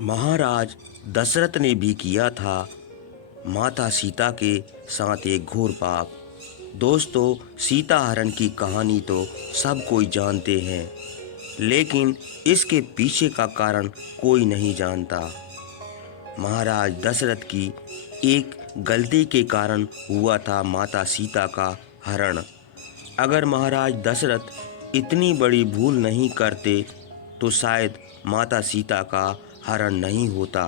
महाराज दशरथ ने भी किया था माता सीता के साथ एक घोर पाप। दोस्तों, सीता हरण की कहानी तो सब कोई जानते हैं, लेकिन इसके पीछे का कारण कोई नहीं जानता। महाराज दशरथ की एक गलती के कारण हुआ था माता सीता का हरण। अगर महाराज दशरथ इतनी बड़ी भूल नहीं करते तो शायद माता सीता का हरण नहीं होता।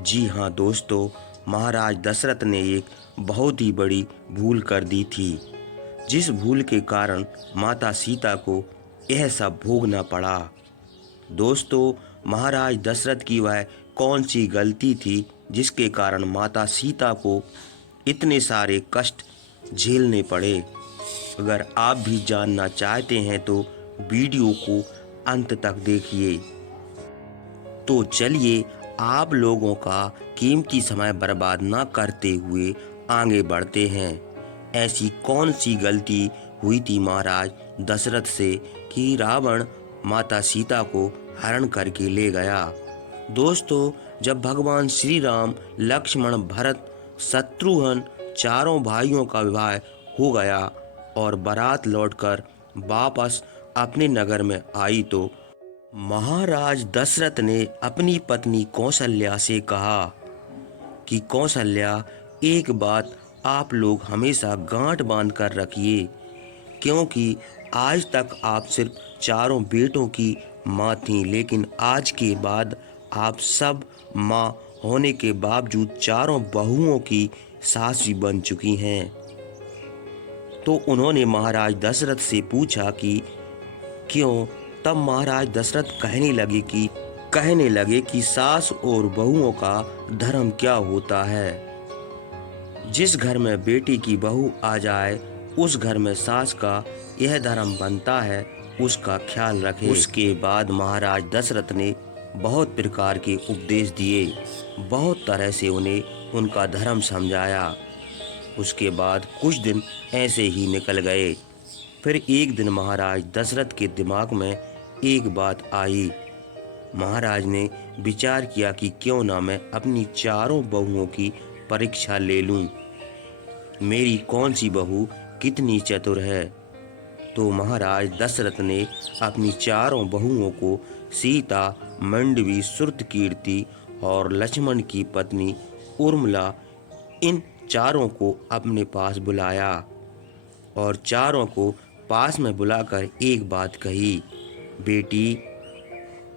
जी हाँ दोस्तों, महाराज दशरथ ने एक बहुत ही बड़ी भूल कर दी थी, जिस भूल के कारण माता सीता को यह सब भोगना पड़ा। दोस्तों, महाराज दशरथ की वह कौन सी गलती थी जिसके कारण माता सीता को इतने सारे कष्ट झेलने पड़े? अगर आप भी जानना चाहते हैं तो वीडियो को अंत तक देखिए। तो चलिए, आप लोगों का कीमती समय बर्बाद ना करते हुए आगे बढ़ते हैं। ऐसी कौन सी गलती हुई थी महाराज दशरथ से कि रावण माता सीता को हरण करके ले गया? दोस्तों, जब भगवान श्री राम, लक्ष्मण, भरत, शत्रुघ्न चारों भाइयों का विवाह हो गया और बारात लौटकर वापस अपने नगर में आई तो महाराज दशरथ ने अपनी पत्नी कौशल्या से कहा कि कौशल्या, एक बात आप लोग हमेशा गांठ बांध कर रखिए, क्योंकि आज तक आप सिर्फ चारों बेटों की माँ थीं, लेकिन आज के बाद आप सब माँ होने के बावजूद चारों बहुओं की सास भी बन चुकी हैं। तो उन्होंने महाराज दशरथ से पूछा कि क्यों? तब महाराज दशरथ कहने लगे कि सास और बहुओं का धर्म क्या होता है। जिस घर में बेटी की बहू आ जाए, उस घर में सास का यह धर्म बनता है, उसका ख्याल रखे। उसके बाद महाराज दशरथ ने बहुत प्रकार के उपदेश दिए, बहुत तरह से उन्हें उनका धर्म समझाया। उसके बाद कुछ दिन ऐसे ही निकल गए। फिर एक दिन महाराज दशरथ के दिमाग में एक बात आई। महाराज ने विचार किया कि क्यों ना मैं अपनी चारों बहुओं की परीक्षा ले लूं। मेरी कौन सी बहू कितनी चतुर है? तो महाराज दशरथ ने अपनी चारों बहुओं को सीता, मंडवी, श्रुतकीर्ति और लक्ष्मण की पत्नी उर्मिला, इन चारों को अपने पास बुलाया और चारों को पास में बुलाकर एक बात कही, बेटी,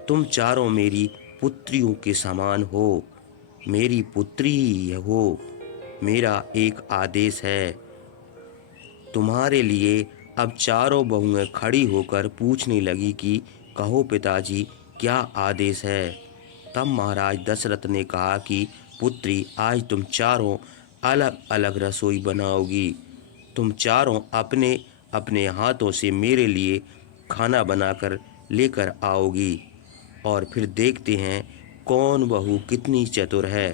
तुम चारों मेरी पुत्रियों के समान हो, मेरी पुत्री ही हो। मेरा एक आदेश है, तुम्हारे लिए। अब चारों बहुएं खड़ी होकर पूछने लगी कि कहो पिताजी, क्या आदेश है? तब महाराज दशरथ ने कहा कि पुत्री, आज तुम चारों अलग अलग रसोई बनाओगी। तुम चारों अपने अपने हाथों से मेरे लिए खाना बनाकर लेकर आओगी और फिर देखते हैं कौन बहू कितनी चतुर है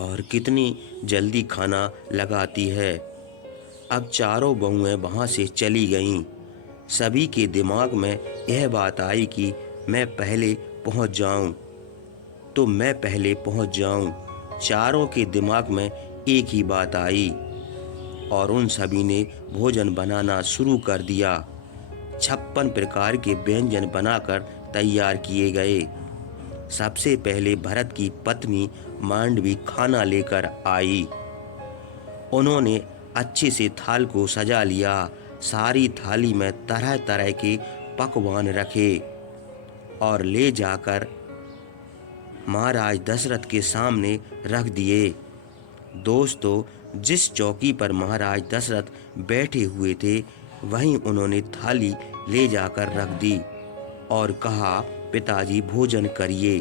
और कितनी जल्दी खाना लगाती है। अब चारों बहुएं वहाँ से चली गईं। सभी के दिमाग में यह बात आई कि मैं पहले पहुँच जाऊं तो मैं पहले पहुँच जाऊं। चारों के दिमाग में एक ही बात आई और उन सभी ने भोजन बनाना शुरू कर दिया। 56 प्रकार के व्यंजन बनाकर तैयार किए गए। सबसे पहले भरत की पत्नी मांडवी खाना लेकर आई। उन्होंने अच्छे से थाल को सजा लिया। सारी थाली में तरह तरह के पकवान रखे और ले जाकर महाराज दशरथ के सामने रख दिए। दोस्तों, जिस चौकी पर महाराज दशरथ बैठे हुए थे, वहीं उन्होंने थाली ले जाकर रख दी और कहा, पिताजी भोजन करिए।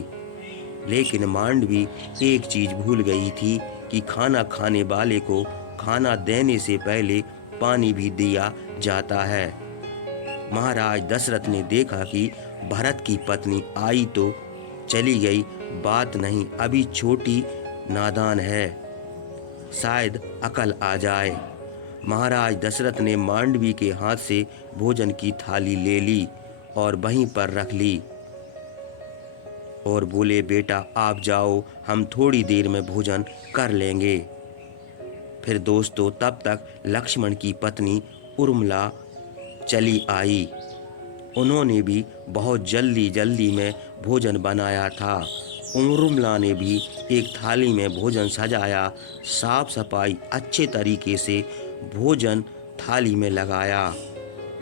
लेकिन मांडवी एक चीज भूल गई थी कि खाना खाने वाले को खाना देने से पहले पानी भी दिया जाता है। महाराज दशरथ ने देखा कि भरत की पत्नी आई तो चली गई, बात नहीं, अभी छोटी नादान है, शायद अकल आ जाए। महाराज दशरथ ने मांडवी के हाथ से भोजन की थाली ले ली और वहीं पर रख ली। और बोले, बेटा आप जाओ, हम थोड़ी देर में भोजन कर लेंगे। फिर दोस्तों तब तक लक्ष्मण की पत्नी उर्मिला चली आई। उन्होंने भी बहुत जल्दी जल्दी में भोजन बनाया था। उर्मिला ने भी एक थाली में भोजन सजाया, साफ सफाई अच्छे तरीके से भोजन थाली में लगाया।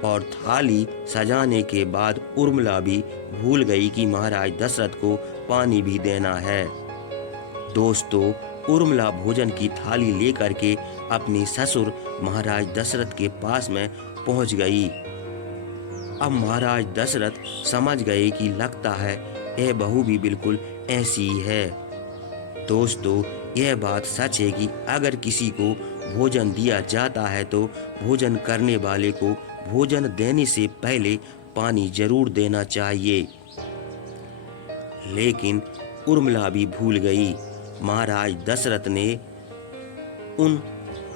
और थाली सजाने के बाद उर्मिला भी भूल गई कि महाराज दशरथ को पानी भी देना है। दोस्तों उर्मिला भोजन की थाली लेकर के अपने ससुर महाराज दशरथ के पास में पहुंच गई। अब महाराज दशरथ समझ गए कि लगता है यह बहू भी बिल्कुल ऐसी ही है। दोस्तों यह बात सच है कि अगर किसी को भोजन दिया जाता है तो भोजन करने वाले को भोजन देने से पहले पानी जरूर देना चाहिए। लेकिन उर्मिला भी भूल गई। महाराज दशरथ ने उन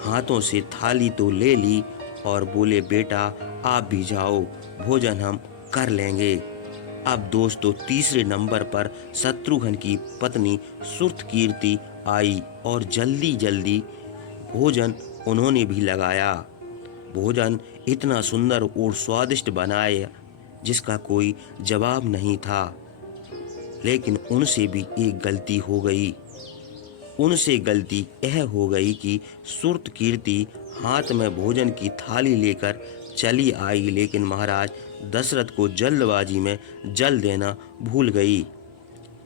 हाथों से थाली तो ले ली और बोले, बेटा आप भी जाओ, भोजन हम कर लेंगे। अब दोस्तों तीसरे नंबर पर शत्रुघ्न की पत्नी सुरथकीर्ति आई और जल्दी जल्दी भोजन उन्होंने भी लगाया। भोजन इतना सुंदर और स्वादिष्ट बनाया जिसका कोई जवाब नहीं था। लेकिन उनसे भी एक गलती हो गई। उनसे गलती यह हो गई कि सुरथकीर्ति हाथ में भोजन की थाली लेकर चली आई, लेकिन महाराज दशरथ को जल्दबाजी में जल देना भूल गई।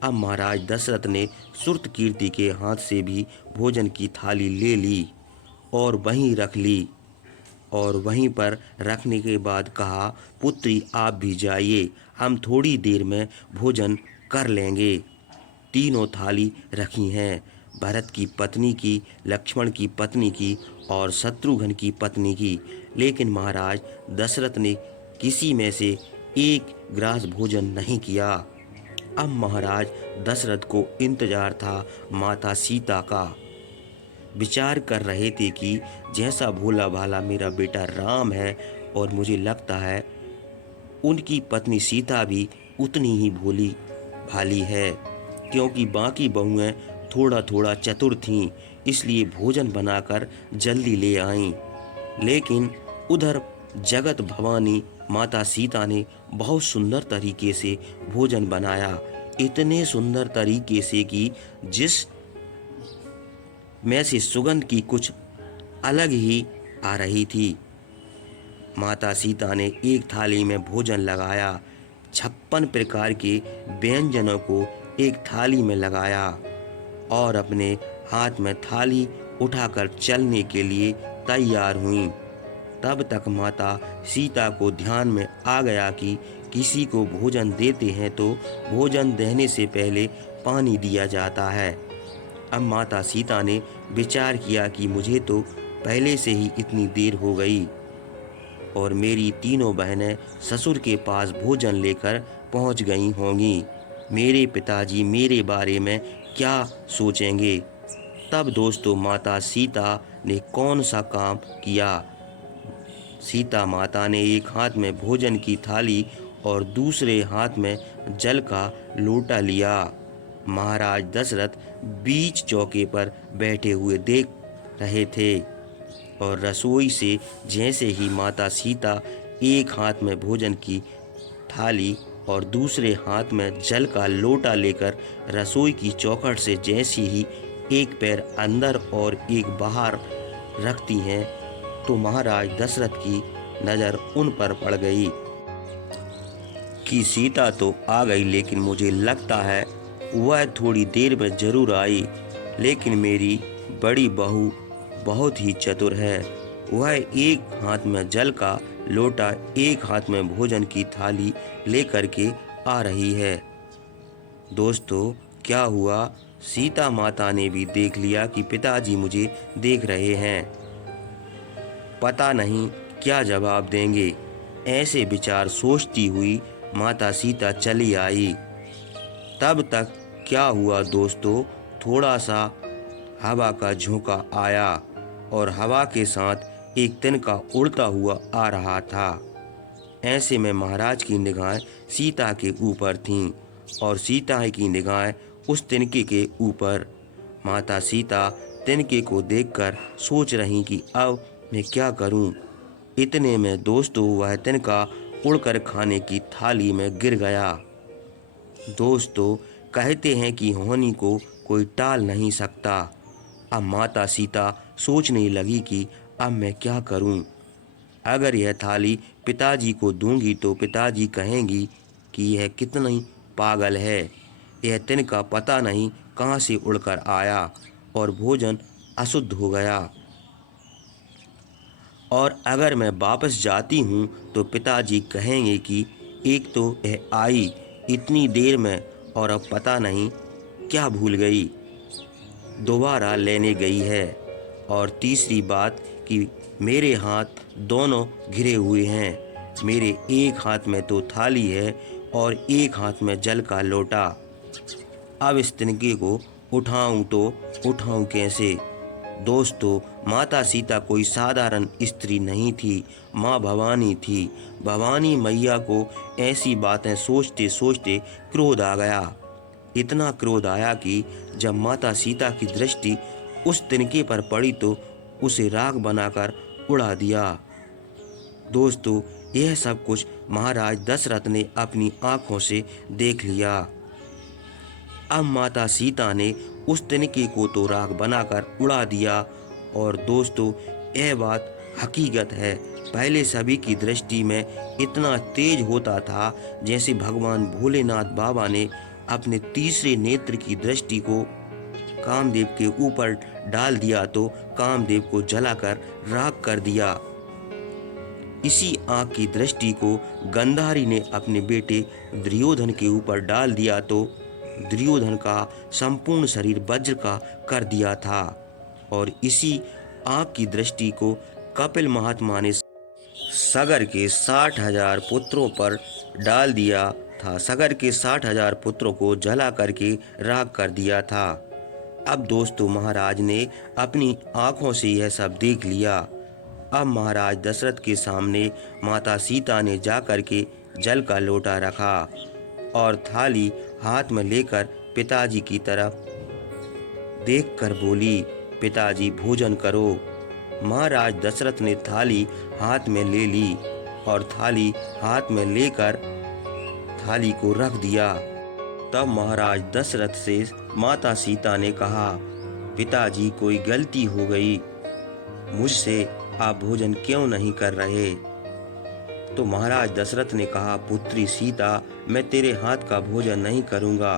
अब महाराज दशरथ ने सुरथकीर्ति के हाथ से भी भोजन की थाली ले ली और वहीं रख ली। और वहीं पर रखने के बाद कहा, पुत्री आप भी जाइए, हम थोड़ी देर में भोजन कर लेंगे। तीनों थाली रखी हैं, भरत की पत्नी की, लक्ष्मण की पत्नी की और शत्रुघ्न की पत्नी की। लेकिन महाराज दशरथ ने किसी में से एक ग्रास भोजन नहीं किया। अब महाराज दशरथ को इंतजार था माता सीता का। विचार कर रहे थे कि जैसा भोला भाला मेरा बेटा राम है, और मुझे लगता है उनकी पत्नी सीता भी उतनी ही भोली भाली है, क्योंकि बाकी बहुएं थोड़ा थोड़ा चतुर थीं, इसलिए भोजन बनाकर जल्दी ले आईं। लेकिन उधर जगत भवानी माता सीता ने बहुत सुंदर तरीके से भोजन बनाया, इतने सुंदर तरीके से कि जिस में से सुगंध की कुछ अलग ही आ रही थी। माता सीता ने एक थाली में भोजन लगाया, 56 प्रकार के व्यंजनों को एक थाली में लगाया और अपने हाथ में थाली उठाकर चलने के लिए तैयार हुई। तब तक माता सीता को ध्यान में आ गया कि किसी को भोजन देते हैं तो भोजन देने से पहले पानी दिया जाता है। अब माता सीता ने विचार किया कि मुझे तो पहले से ही इतनी देर हो गई और मेरी तीनों बहनें ससुर के पास भोजन लेकर पहुंच गई होंगी। मेरे पिताजी मेरे बारे में क्या सोचेंगे। तब दोस्तों माता सीता ने कौन सा काम किया। सीता माता ने एक हाथ में भोजन की थाली और दूसरे हाथ में जल का लोटा लिया। महाराज दशरथ बीच चौके पर बैठे हुए देख रहे थे और रसोई से जैसे ही माता सीता एक हाथ में भोजन की थाली और दूसरे हाथ में जल का लोटा लेकर रसोई की चौखट से जैसे ही एक पैर अंदर और एक बाहर रखती हैं, तो महाराज दशरथ की नज़र उन पर पड़ गई कि सीता तो आ गई, लेकिन मुझे लगता है वह थोड़ी देर में जरूर आई। लेकिन मेरी बड़ी बहू बहुत ही चतुर है, वह एक हाथ में जल का लोटा, एक हाथ में भोजन की थाली लेकर के आ रही है। दोस्तों क्या हुआ, सीता माता ने भी देख लिया कि पिताजी मुझे देख रहे हैं, पता नहीं क्या जवाब देंगे। ऐसे विचार सोचती हुई माता सीता चली आई। तब तक क्या हुआ दोस्तों, थोड़ा सा हवा का झोंका आया और हवा के साथ एक तिनका उड़ता हुआ आ रहा था। ऐसे में महाराज की निगाहें सीता के ऊपर थीं और सीता की निगाहें उस तिनके के ऊपर। माता सीता तिनके को देखकर सोच रही कि अब मैं क्या करूं। इतने में दोस्तों वह तिनका उड़कर खाने की थाली में गिर गया। दोस्तों कहते हैं कि होनी को कोई टाल नहीं सकता। अब माता सीता सोचने लगी कि अब मैं क्या करूं। अगर यह थाली पिताजी को दूंगी तो पिताजी कहेंगी कि यह कितनी पागल है, यह तिनका पता नहीं कहाँ से उड़कर आया और भोजन अशुद्ध हो गया। और अगर मैं वापस जाती हूँ तो पिताजी कहेंगे कि एक तो यह आई इतनी देर में और अब पता नहीं क्या भूल गई, दोबारा लेने गई है। और तीसरी बात कि मेरे हाथ दोनों घिरे हुए हैं, मेरे एक हाथ में तो थाली है और एक हाथ में जल का लोटा। अब इस तिनके को उठाऊं तो उठाऊं कैसे। दोस्तों माता सीता कोई साधारण स्त्री नहीं थी, माँ भवानी थी। भवानी मैया को ऐसी बातें सोचते सोचते क्रोध आ गया। इतना क्रोध आया कि जब माता सीता की दृष्टि उस तिनके पर पड़ी तो उसे राख बनाकर उड़ा दिया। दोस्तों यह सब कुछ महाराज दशरथ ने अपनी आंखों से देख लिया। अब माता सीता ने उस तिनके को तो राख बनाकर उड़ा दिया। और दोस्तों यह बात हकीकत है, पहले सभी की दृष्टि में इतना तेज होता था जैसे भगवान भोलेनाथ बाबा ने अपने तीसरे नेत्र की दृष्टि को कामदेव के ऊपर डाल दिया तो कामदेव को जलाकर राख कर दिया। इसी आँख की दृष्टि को गंधारी ने अपने बेटे दुर्योधन के ऊपर डाल दिया तो दुर्योधन का संपूर्ण शरीर वज्र का कर दिया था। और इसी आँख की दृष्टि को कपिल महात्मा ने सगर के 60,000 पुत्रों पर डाल दिया था। सगर के 60,000 पुत्रों को जला करके राख कर दिया था। अब दोस्तों महाराज ने अपनी आंखों से यह सब देख लिया। अब महाराज दशरथ के सामने माता सीता ने जाकर के जल का लोटा रखा और थाली हाथ में लेकर पिताजी की तरफ देखकर बोली, पिताजी भोजन करो। महाराज दशरथ ने थाली हाथ में ले ली और थाली हाथ में लेकर थाली को रख दिया। तब महाराज दशरथ से माता सीता ने कहा, पिताजी कोई गलती हो गई, मुझसे आप भोजन क्यों नहीं कर रहे। तो महाराज दशरथ ने कहा, पुत्री सीता मैं तेरे हाथ का भोजन नहीं करूँगा।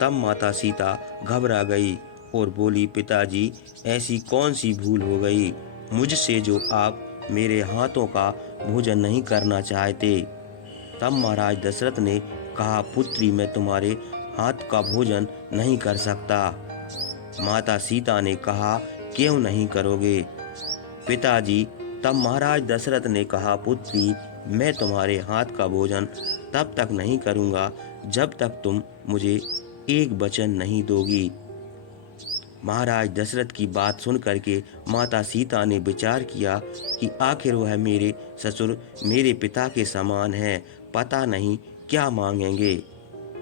तब माता सीता घबरा गई और बोली, पिताजी ऐसी कौन सी भूल हो गई मुझसे जो आप मेरे हाथों का भोजन नहीं करना चाहते। तब महाराज दशरथ ने कहा, पुत्री मैं तुम्हारे हाथ का भोजन नहीं कर सकता। माता सीता ने कहा, क्यों नहीं करोगे पिताजी। तब महाराज दशरथ ने कहा, पुत्री मैं तुम्हारे हाथ का भोजन तब तक नहीं करूँगा जब तक तुम मुझे एक वचन नहीं दोगी। महाराज दशरथ की बात सुन करके माता सीता ने विचार किया कि आखिर वह मेरे ससुर मेरे पिता के समान हैं, पता नहीं क्या मांगेंगे।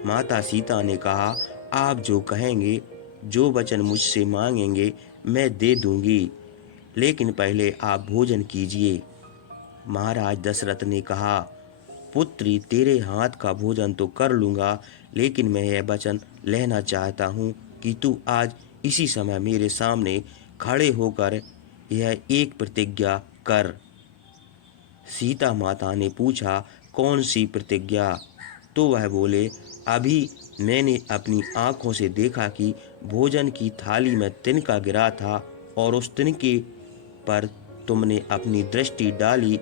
माता सीता ने कहा, आप जो कहेंगे, जो वचन मुझसे मांगेंगे मैं दे दूंगी, लेकिन पहले आप भोजन कीजिए। महाराज दशरथ ने कहा, पुत्री तेरे हाथ का भोजन तो कर लूँगा, लेकिन मैं यह वचन लेना चाहता हूँ कि तू आज इसी समय मेरे सामने खड़े होकर यह एक प्रतिज्ञा कर। सीता माता ने पूछा, कौन सी प्रतिज्ञा। तो वह बोले, अभी मैंने अपनी आँखों से देखा कि भोजन की थाली में तिनका गिरा था और उस तिनके पर तुमने अपनी दृष्टि डाली,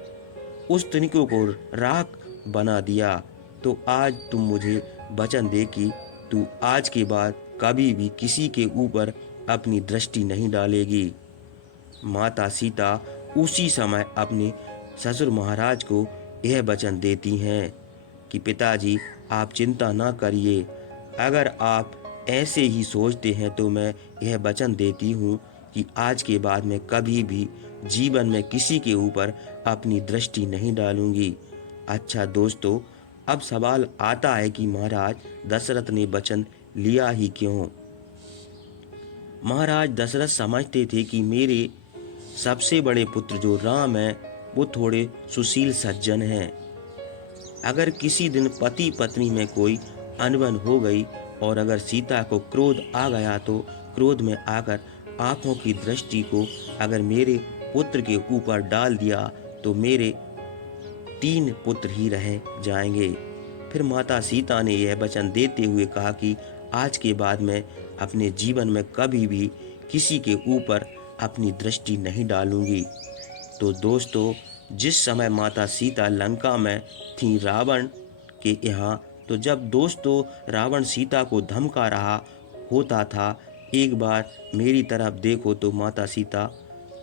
उस तिनके को राख बना दिया। तो आज तुम मुझे वचन दे कि तू आज के बाद कभी भी किसी के ऊपर अपनी दृष्टि नहीं डालेगी। माता सीता उसी समय अपने ससुर महाराज को यह वचन देती हैं कि पिताजी आप चिंता ना करिए, अगर आप ऐसे ही सोचते हैं तो मैं यह वचन देती हूँ कि आज के बाद मैं कभी भी जीवन में किसी के ऊपर अपनी दृष्टि नहीं डालूंगी। अच्छा दोस्तों, अब सवाल आता है कि महाराज दशरथ ने वचन लिया ही क्यों। महाराज दशरथ समझते थे कि मेरे सबसे बड़े पुत्र जो राम है वो थोड़े सुशील सज्जन हैं। अगर किसी दिन पति पत्नी में कोई अनबन हो गई और अगर सीता को क्रोध आ गया तो क्रोध में आकर आंखों की दृष्टि को अगर मेरे पुत्र के ऊपर डाल दिया तो मेरे 3 पुत्र ही रह जाएंगे। फिर माता सीता ने यह वचन देते हुए कहा कि आज के बाद मैं अपने जीवन में कभी भी किसी के ऊपर अपनी दृष्टि नहीं डालूंगी। तो दोस्तों, जिस समय माता सीता लंका में थी रावण के यहाँ, तो जब दोस्तों रावण सीता को धमका रहा होता था, एक बार मेरी तरफ देखो तो माता सीता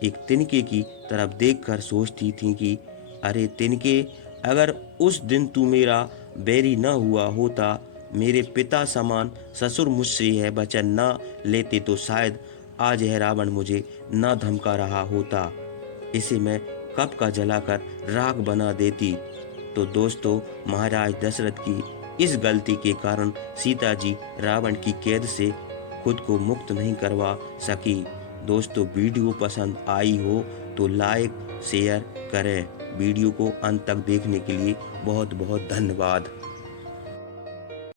एक तिनके की तरफ देखकर सोचती थी कि अरे तिनके, अगर उस दिन तू मेरा बैरी न हुआ होता, मेरे पिता समान ससुर मुझसे यह वचन न लेते तो शायद आज यह रावण मुझे न धमका रहा होता, इसे मैं कब का जलाकर राख बना देती। तो दोस्तों, महाराज दशरथ की इस गलती के कारण सीता जी रावण की कैद से खुद को मुक्त नहीं करवा सकी। दोस्तों, वीडियो पसंद आई हो तो लाइक शेयर करें। वीडियो को अंत तक देखने के लिए बहुत बहुत धन्यवाद।